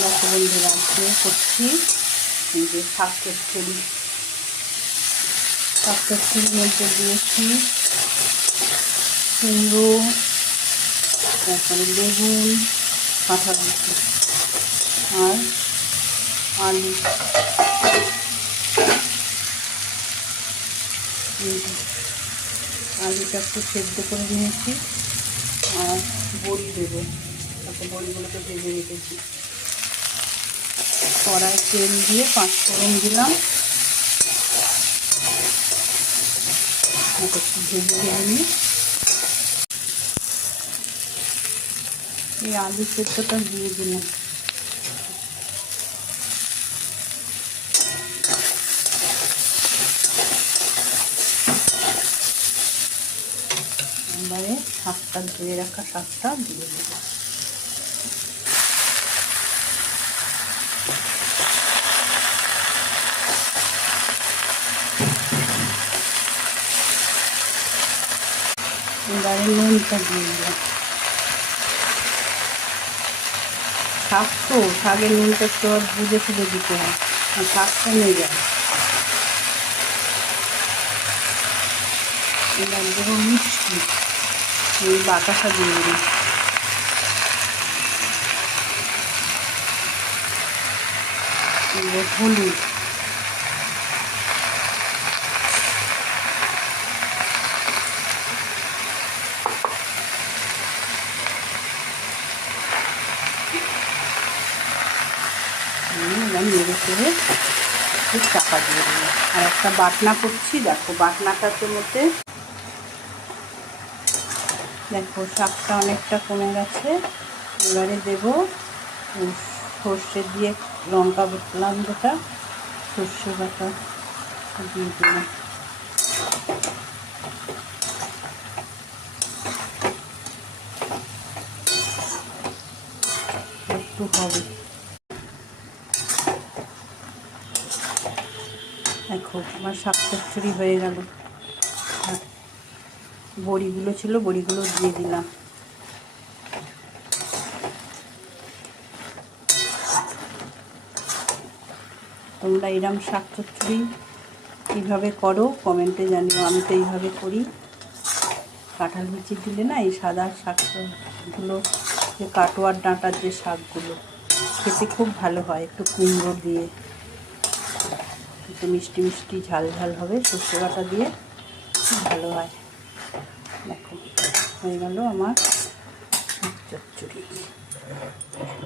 দেখো বন্ধুরা দিয়ে করছি এই যে শাক চচ্চড়ি। শাক চচ্চড়ির মধ্যে দিয়েছি কুমড়ো, তারপরে বেগুন, কাঁঠালুচি আর আলু। আলুটা একটু সেদ্ধ করে নিয়েছি আর বড়ি দেবো, তারপর বড়িগুলোকে ভেজে রেখেছি। কড়াই তেল দিয়ে 5 ফোড়ন দিলাম, একটু ভেজে নিই। এই আলু সেদ্ধটা দিয়ে দিলাম। এবারে শাকটা ধুয়ে রাখা শাকটা দিয়ে দেব। এবারে নুনটা দিয়ে দিলাম। শাক তো, শাকের নুনটা একটু বুঝে ফুজে দিতে হয়, আর শাক কমে যায়। এবার দেবো মিষ্টি, এই বাতাসা দিয়ে দিই। এবার হলুদ, এবার নেড়ে চেড়ে খুব চাপা দিয়ে দেবো। আর একটা বাটনা করছি, দেখো বাটনাটার মধ্যে দেখো শাকটা অনেকটা কমে গেছে। এবারে দেবো সর্ষে দিয়ে লঙ্কা বাটলাম, যেটা সর্ষে বাটা দিয়ে দিলাম। একটু হবে, দেখো আমার শাক চচ্চড়ি হয়ে গেল। আর বড়িগুলো ছিল, বড়িগুলো দিয়ে দিলাম। তোমরা এরম শাক চচ্চড়ি কীভাবে করো কমেন্টে জানিও। আমি তো এইভাবে করি। কাঁঠাল বিচি দিলে না, এই সাদা শাকগুলো, যে কাটোয়ার ডাঁটার যে শাকগুলো, খেতে খুব ভালো হয়। একটু কুমড়ো দিয়ে একটু মিষ্টি মিষ্টি ঝাল ঝাল হবে, সর্ষে বাটা দিয়ে খুব ভালো হয়। দেখো হয়ে গেল আমার শাক চচ্চড়ি।